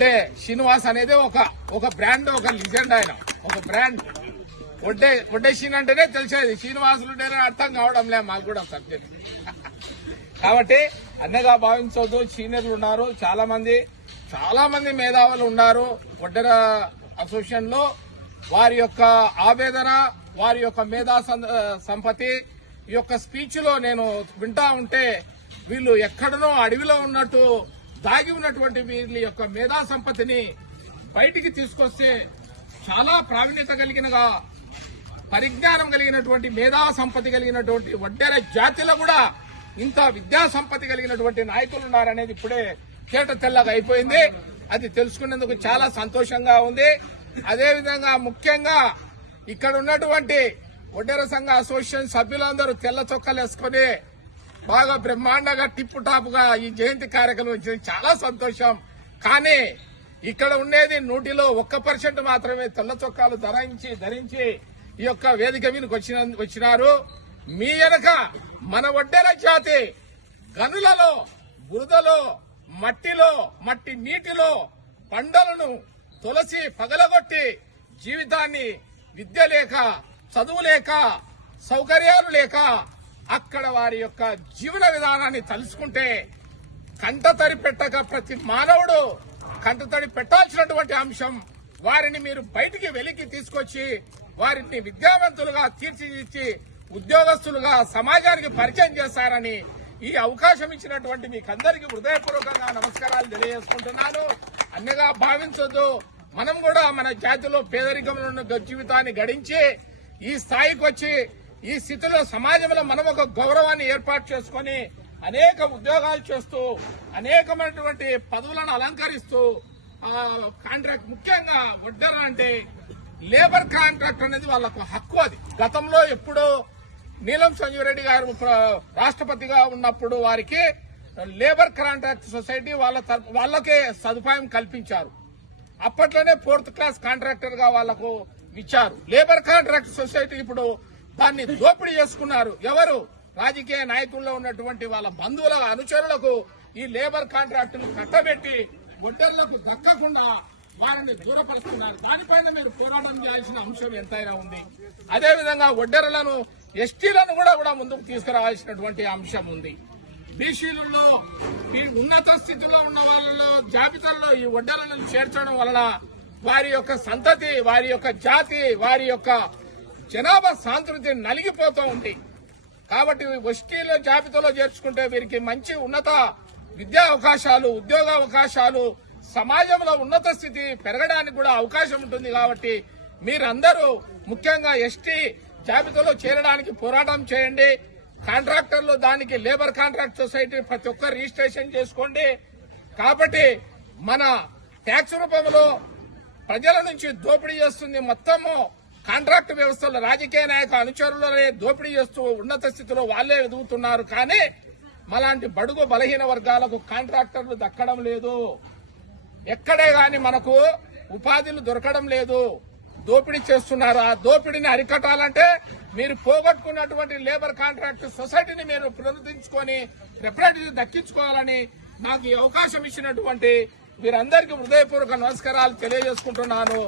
వడ్డే శ్రీనివాస్ అనేది ఒక బ్రాండ్, ఒక లిజెండ్. ఆయన ఒక బ్రాండ్. వడ్డే శ్రీని అంటేనే తెలిసేది, శ్రీనివాసులు ఉంటేనే అర్థం కావడంలే మాకు కూడా సబ్జెక్ట్. కాబట్టి అన్నగా భావించవద్దు. సీనియర్లు ఉన్నారు, చాలా మంది మేధావులు ఉన్నారు వడ్డెర అసోసియేషన్ లో. వారి యొక్క ఆవేదన, వారి యొక్క మేధా సంపత్తి ఈ యొక్క స్పీచ్ లో నేను వింటా ఉంటే వీళ్ళు ఎక్కడనో అడవిలో ఉన్నట్టు దాగి ఉన్నటువంటి వీళ్ళ యొక్క మేధా సంపత్తిని బయటికి తీసుకొస్తే చాలా ప్రావీణ్యత కలిగినగా, పరిజ్ఞానం కలిగినటువంటి మేధా సంపత్తి కలిగినటువంటి వడ్డెర జాతిలో కూడా ఇంత విద్యా సంపత్తి కలిగినటువంటి నాయకులు ఉన్నారనేది ఇప్పుడే తేట తెల్లగా అయిపోయింది. అది తెలుసుకునేందుకు చాలా సంతోషంగా ఉంది. అదేవిధంగా ముఖ్యంగా ఇక్కడ ఉన్నటువంటి వడ్డెర సంఘ అసోసియేషన్ సభ్యులందరూ తెల్ల చొక్కాలు వేసుకుని బాగా బ్రహ్మాండంగా టిప్పు టాప్ గా ఈ జయంతి కార్యక్రమం వచ్చింది, చాలా సంతోషం. కానీ ఇక్కడ ఉండేది 100లో 1% మాత్రమే తెల్ల చొక్కాలు ధరించి ఈ యొక్క వేదిక మీదకి వచ్చినారు. మీ వెనక మన వడ్డెర జాతి గనులలో, బురదలో, మట్టి నీటిలో పంటలను తొలసి పగలగొట్టి జీవితాన్ని విద్య లేక, చదువు లేక, సౌకర్యాలు లేక అక్కడ వారి యొక్క జీవన విధానాన్ని తలుచుకుంటే కంటతడి పెట్టక ప్రతి మానవుడు కంటతడి పెట్టాల్సినటువంటి అంశం. వారిని మీరు బయటికి వెలికి తీసుకొచ్చి వారిని విద్యావంతులుగా తీర్చిదిద్ది ఉద్యోగస్తులుగా సమాజానికి పరిచయం చేస్తారని ఈ అవకాశం ఇచ్చినటువంటి మీకందరికీ హృదయపూర్వకంగా నమస్కారాలు తెలియజేసుకుంటున్నాను. అన్నగా భావించొద్దు. మనం కూడా మన జాతిలో పేదరికంలో ఉన్న జీవితాన్ని గడించి ఈ స్థాయికి వచ్చి ఈ స్థితిలో సమాజంలో మనం ఒక గౌరవాన్ని ఏర్పాటు చేసుకుని అనేక ఉద్యోగాలు చేస్తూ అనేకమైనటువంటి పదవులను అలంకరిస్తూ కాంట్రాక్ట్, ముఖ్యంగా వడ్డెర అంటే లేబర్ కాంట్రాక్ట్ అనేది వాళ్ళకు హక్కు. అది గతంలో ఎప్పుడో నీలం సంజీవ్ రెడ్డి గారు రాష్ట్రపతిగా ఉన్నప్పుడు వారికి లేబర్ కాంట్రాక్ట్ సొసైటీ వాళ్ళకే సదుపాయం కల్పించారు. అప్పట్లోనే 4th క్లాస్ కాంట్రాక్టర్ గా వాళ్లకు ఇచ్చారు. లేబర్ కాంట్రాక్ట్ సొసైటీ ఇప్పుడు దాన్ని దోపిడీ చేసుకున్నారు. ఎవరు? రాజకీయ నాయకుల్లో ఉన్నటువంటి వాళ్ళ బంధువుల అనుచరులకు ఈ లేబర్ కాంట్రాక్టును కట్టబెట్టి వడ్డెర్లకు దక్కకుండా వారిని దూరపరుస్తున్నారు. దానిపైన మీరు పోరాటం చేయాల్సిన అంశం ఎంతైనా ఉంది. అదేవిధంగా వడ్డెరలను, ఎస్టీలను కూడా ముందుకు తీసుకురావాల్సినటువంటి అంశం ఉంది. బీసీలలో ఈ ఉన్నత స్థితిలో ఉన్న వాళ్ళలో జాబితాలో ఈ వడ్డెరలను చేర్చడం వలన వారి యొక్క సంతతి, వారి యొక్క జాతి, వారి యొక్క జనాభా సాంస్కృతి నలిగిపోతూ ఉంది. కాబట్టి ఎస్టీల జాబితాలో చేర్చుకుంటే వీరికి మంచి ఉన్నత విద్యా అవకాశాలు, ఉద్యోగ అవకాశాలు, సమాజంలో ఉన్నత స్థితి పెరగడానికి కూడా అవకాశం ఉంటుంది. కాబట్టి మీరందరూ ముఖ్యంగా ఎస్టీ జాబితాలో చేరడానికి పోరాటం చేయండి. కాంట్రాక్టర్లు దానికి లేబర్ కాంట్రాక్ట్ సొసైటీ ప్రతి ఒక్కరు రిజిస్ట్రేషన్ చేసుకోండి. కాబట్టి మన ట్యాక్స్ రూపంలో ప్రజల నుంచి దోపిడీ చేస్తుంది. మొత్తము కాంట్రాక్ట్ వ్యవస్థలో రాజకీయ నాయక అనుచరులనే దోపిడీ చేస్తూ ఉన్నత స్థితిలో వాళ్లే ఎదుగుతున్నారు. కానీ మలాంటి బడుగు బలహీన వర్గాలకు కాంట్రాక్టర్లు దక్కడం లేదు. ఎక్కడే గాని మనకు ఉపాధులు దొరకడం లేదు. దోపిడీ చేస్తున్నారు. ఆ దోపిడీని అరికట్టాలంటే మీరు పోగొట్టుకున్నటువంటి లేబర్ కాంట్రాక్ట్ సొసైటీని మీరు పునరుద్ధరించుకొని రిప్రజెంటేటివ్ దక్కించుకోవాలని నాకు ఈ అవకాశం ఇచ్చినటువంటి వీరందరికీ హృదయపూర్వక నమస్కారాలు తెలియజేసుకుంటున్నాను.